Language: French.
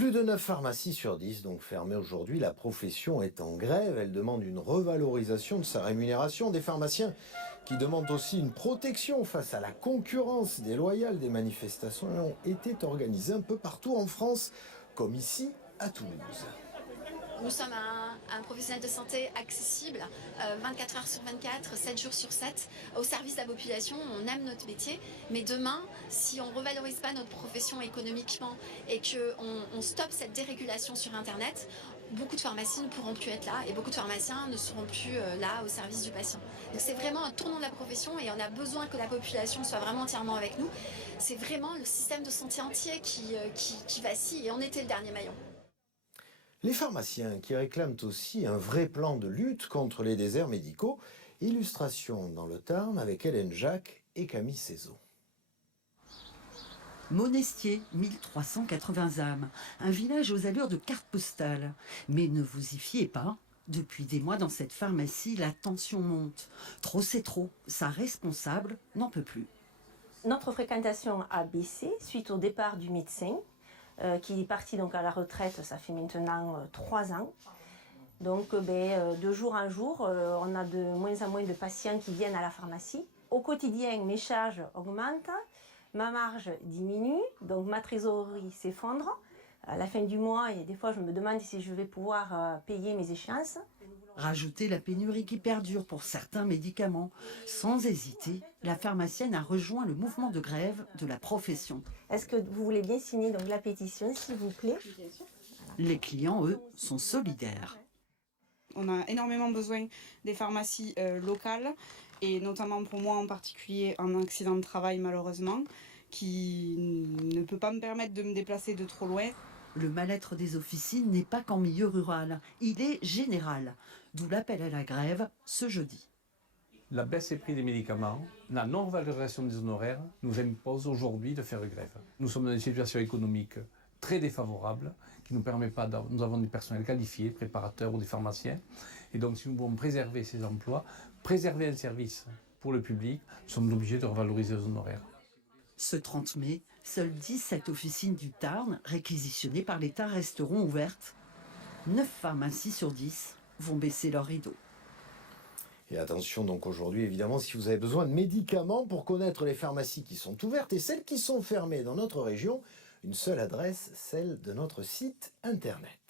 Plus de 9 pharmacies sur 10 donc fermées aujourd'hui. La profession est en grève. Elle demande une revalorisation de sa rémunération. Des pharmaciens qui demandent aussi une protection face à la concurrence déloyale. Des manifestations ont été organisées un peu partout en France, comme ici à Toulouse. Nous sommes un professionnel de santé accessible, 24 heures sur 24, 7 jours sur 7, au service de la population. On aime notre métier, mais demain, si on ne revalorise pas notre profession économiquement et qu'on stoppe cette dérégulation sur Internet, beaucoup de pharmacies ne pourront plus être là et beaucoup de pharmaciens ne seront plus là au service du patient. Donc c'est vraiment un tournant de la profession et on a besoin que la population soit vraiment entièrement avec nous. C'est vraiment le système de santé entier qui vacille et on était le dernier maillon. Les pharmaciens qui réclament aussi un vrai plan de lutte contre les déserts médicaux. Illustration dans le Tarn avec Hélène Jacques et Camille Cézot. Monestier, 1380 âmes, un village aux allures de carte postale. Mais ne vous y fiez pas, depuis des mois dans cette pharmacie, la tension monte. Trop c'est trop, sa responsable n'en peut plus. Notre fréquentation a baissé suite au départ du médecin, qui est parti donc à la retraite, ça fait maintenant 3 ans. Donc de jour en jour, on a de moins en moins de patients qui viennent à la pharmacie. Au quotidien, mes charges augmentent, ma marge diminue, donc ma trésorerie s'effondre. À la fin du mois, et des fois je me demande si je vais pouvoir payer mes échéances. Rajouter la pénurie qui perdure pour certains médicaments. Sans hésiter, la pharmacienne a rejoint le mouvement de grève de la profession. Est-ce que vous voulez bien signer donc la pétition, s'il vous plaît? Les clients, eux, sont solidaires. On a énormément besoin des pharmacies locales, et notamment pour moi en particulier en accident de travail malheureusement, qui ne peut pas me permettre de me déplacer de trop loin. Le mal-être des officines n'est pas qu'en milieu rural, il est général, d'où l'appel à la grève ce jeudi. La baisse des prix des médicaments, la non-revalorisation des honoraires nous impose aujourd'hui de faire grève. Nous sommes dans une situation économique très défavorable qui ne nous permet pas d'avoir, nous avons du personnel qualifié, préparateurs ou des pharmaciens. Et donc si nous voulons préserver ces emplois, préserver un service pour le public, nous sommes obligés de revaloriser les honoraires. Ce 30 mai, seules 17 officines du Tarn, réquisitionnées par l'État, resteront ouvertes. 9 pharmacies sur 10 vont baisser leurs rideaux. Et attention donc aujourd'hui, évidemment, si vous avez besoin de médicaments pour connaître les pharmacies qui sont ouvertes et celles qui sont fermées dans notre région, une seule adresse, celle de notre site internet.